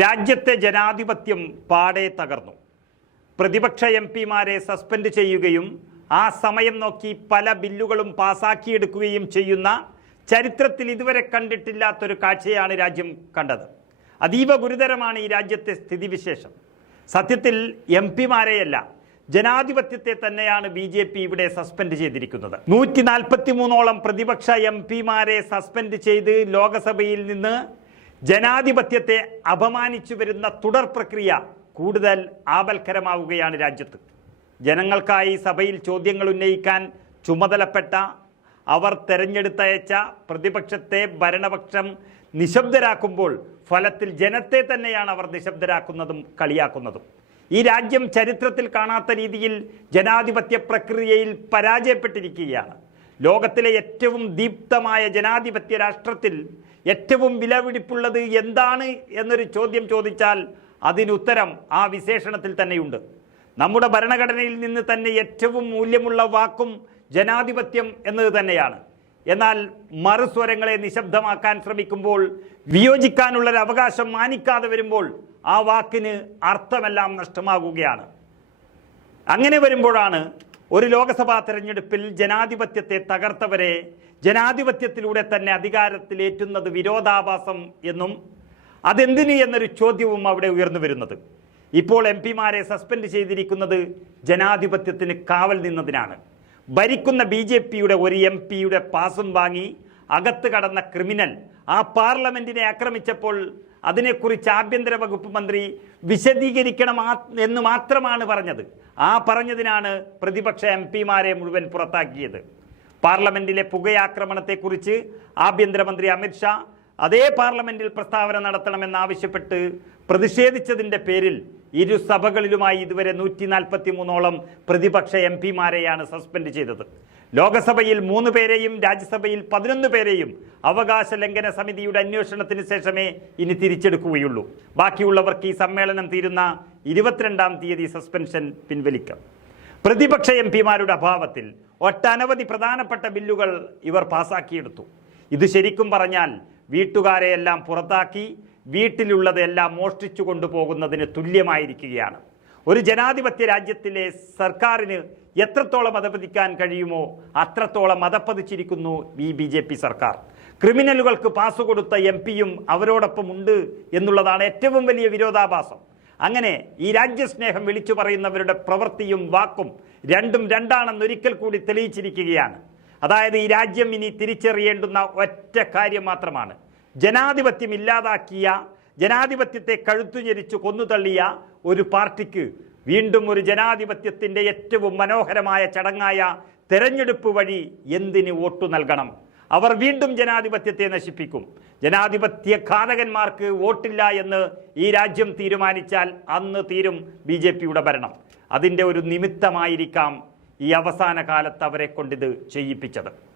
രാജ്യത്തെ ജനാധിപത്യം പാടെ തകർന്നു. പ്രതിപക്ഷ എം പിമാരെ സസ്പെൻഡ് ചെയ്യുകയും ആ സമയം നോക്കി പല ബില്ലുകളും പാസാക്കിയെടുക്കുകയും ചെയ്യുന്ന ചരിത്രത്തിൽ ഇതുവരെ കണ്ടിട്ടില്ലാത്തൊരു കാഴ്ചയാണ് രാജ്യം കണ്ടത്. അതീവ ഗുരുതരമാണ് ഈ രാജ്യത്തെ സ്ഥിതിവിശേഷം. സത്യത്തിൽ എം പിമാരെയല്ല ജനാധിപത്യത്തെ തന്നെയാണ് ബി ജെ പി ഇവിടെ സസ്പെൻഡ് ചെയ്തിരിക്കുന്നത്. നൂറ്റി നാൽപ്പത്തി മൂന്നോളം പ്രതിപക്ഷ എം പിമാരെ സസ്പെൻഡ് ചെയ്ത് ലോകസഭയിൽ നിന്ന് ജനാധിപത്യത്തെ അപമാനിച്ചു വരുന്ന തുടർ പ്രക്രിയ കൂടുതൽ ആപൽക്കരമാവുകയാണ് രാജ്യത്ത്. ജനങ്ങൾക്കായി സഭയിൽ ചോദ്യങ്ങൾ ഉന്നയിക്കാൻ ചുമതലപ്പെട്ട അവർ തെരഞ്ഞെടുത്തയച്ച പ്രതിപക്ഷത്തെ ഭരണപക്ഷം നിശബ്ദരാക്കുമ്പോൾ ഫലത്തിൽ ജനത്തെ തന്നെയാണ് അവർ നിശബ്ദരാക്കുന്നതും കളിയാക്കുന്നതും. ഈ രാജ്യം ചരിത്രത്തിൽ കാണാത്ത രീതിയിൽ ജനാധിപത്യ പ്രക്രിയയിൽ പരാജയപ്പെട്ടിരിക്കുകയാണ്. ലോകത്തിലെ ഏറ്റവും ദീപ്തമായ ജനാധിപത്യ രാഷ്ട്രത്തിൽ ഏറ്റവും വിലപിടിപ്പുള്ളത് എന്താണ് എന്നൊരു ചോദ്യം ചോദിച്ചാൽ അതിനുത്തരം ആ വിശേഷണത്തിൽ തന്നെയുണ്ട്. നമ്മുടെ ഭരണഘടനയിൽ നിന്ന് തന്നെ ഏറ്റവും മൂല്യമുള്ള വാക്കും ജനാധിപത്യം എന്നത് തന്നെയാണ്. എന്നാൽ മറുസ്വരങ്ങളെ നിശബ്ദമാക്കാൻ ശ്രമിക്കുമ്പോൾ വിയോജിക്കാനുള്ളൊരു അവകാശം മാനിക്കാതെ വരുമ്പോൾ ആ വാക്കിന് അർത്ഥമെല്ലാം നഷ്ടമാകുകയാണ്. അങ്ങനെ വരുമ്പോഴാണ് ഒരു ലോക്സഭാ തെരഞ്ഞെടുപ്പിൽ ജനാധിപത്യത്തെ തകർത്തവരെ ജനാധിപത്യത്തിലൂടെ തന്നെ അധികാരത്തിലേറ്റുന്നത് വിരോധാഭാസം എന്നും അതെന്തിന് എന്നൊരു ചോദ്യവും അവിടെ ഉയർന്നു വരുന്നത്. ഇപ്പോൾ എം പിമാരെ സസ്പെൻഡ് ചെയ്തിരിക്കുന്നത് ജനാധിപത്യത്തിന് കാവൽ നിന്നതിനാണ്. ഭരിക്കുന്ന ബി ജെ പിയുടെ ഒരു എം പിയുടെ പാസും വാങ്ങി അകത്ത് കടന്ന ക്രിമിനൽ ആ പാർലമെന്റിനെ ആക്രമിച്ചപ്പോൾ അതിനെക്കുറിച്ച് ആഭ്യന്തര വകുപ്പ് മന്ത്രി വിശദീകരിക്കണം എന്ന് മാത്രമാണ് പറഞ്ഞത്. ആ പറഞ്ഞതിനാണ് പ്രതിപക്ഷ എം പിമാരെ മുഴുവൻ പുറത്താക്കിയത്. പാർലമെന്റിലെ പുകയാക്രമണത്തെക്കുറിച്ച് ആഭ്യന്തരമന്ത്രി അമിത്ഷാ അതേ പാർലമെന്റിൽ പ്രസ്താവന നടത്തണമെന്നാവശ്യപ്പെട്ട് പ്രതിഷേധിച്ചതിന്റെ പേരിൽ ഇരു സഭകളിലുമായി ഇതുവരെ നൂറ്റി നാൽപ്പത്തി മൂന്നോളം പ്രതിപക്ഷ എം പിമാരെയാണ് സസ്പെൻഡ് ചെയ്തത്. ലോകസഭയിൽ മൂന്ന് പേരെയും രാജ്യസഭയിൽ പതിനൊന്ന് പേരെയും അവകാശ ലംഘന സമിതിയുടെ അന്വേഷണത്തിന് ശേഷമേ ഇനി തിരിച്ചെടുക്കുകയുള്ളൂ. ബാക്കിയുള്ളവർക്ക് ഈ സമ്മേളനം തീരുന്ന ഇരുപത്തിരണ്ടാം തീയതി സസ്പെൻഷൻ പിൻവലിക്കാം. പ്രതിപക്ഷ എം പിമാരുടെ അഭാവത്തിൽ ഒട്ടനവധി പ്രധാനപ്പെട്ട ബില്ലുകൾ ഇവർ പാസാക്കിയെടുത്തു. ഇത് ശരിക്കും പറഞ്ഞാൽ വീട്ടുകാരെയെല്ലാം പുറത്താക്കി വീട്ടിലുള്ളതെല്ലാം മോഷ്ടിച്ചു കൊണ്ടുപോകുന്നതിന് തുല്യമായിരിക്കുകയാണ്. ഒരു ജനാധിപത്യ രാജ്യത്തിലെ സർക്കാരിന് എത്രത്തോളം മതപതിക്കാൻ കഴിയുമോ അത്രത്തോളം മതപ്പതിച്ചിരിക്കുന്നു ഈ ബി ജെ പി സർക്കാർ. ക്രിമിനലുകൾക്ക് പാസ് കൊടുത്ത എം പിയും അവരോടൊപ്പം ഉണ്ട് എന്നുള്ളതാണ് ഏറ്റവും വലിയ വിരോധാഭാസം. അങ്ങനെ ഈ രാജ്യസ്നേഹം വിളിച്ചു പറയുന്നവരുടെ പ്രവൃത്തിയും വാക്കും രണ്ടും രണ്ടാണെന്നൊരിക്കൽ കൂടി തെളിയിച്ചിരിക്കുകയാണ്. അതായത് ഈ രാജ്യം ഇനി തിരിച്ചറിയേണ്ടുന്ന ഒറ്റ കാര്യം മാത്രമാണ്. ജനാധിപത്യം ഇല്ലാതാക്കിയ ജനാധിപത്യത്തെ കഴുത്തുഞെരിച്ചു കൊന്നുതള്ളിയ ഒരു പാർട്ടിക്ക് വീണ്ടും ഒരു ജനാധിപത്യത്തിന്റെ ഏറ്റവും മനോഹരമായ ചടങ്ങായ തെരഞ്ഞെടുപ്പ് വഴി എന്തിന് വോട്ടു നൽകണം? അവർ വീണ്ടും ജനാധിപത്യത്തെ നശിപ്പിക്കും. ജനാധിപത്യ ഘാതകന്മാർക്ക് വോട്ടില്ല എന്ന് ഈ രാജ്യം തീരുമാനിച്ചാൽ അന്ന് തീരും ബി ജെ പിയുടെ ഭരണം. അതിന്റെ ഒരു നിമിത്തമായിരിക്കാം ഈ അവസാന കാലത്ത് അവരെ കൊണ്ടിത് ചെയ്യിപ്പിച്ചത്.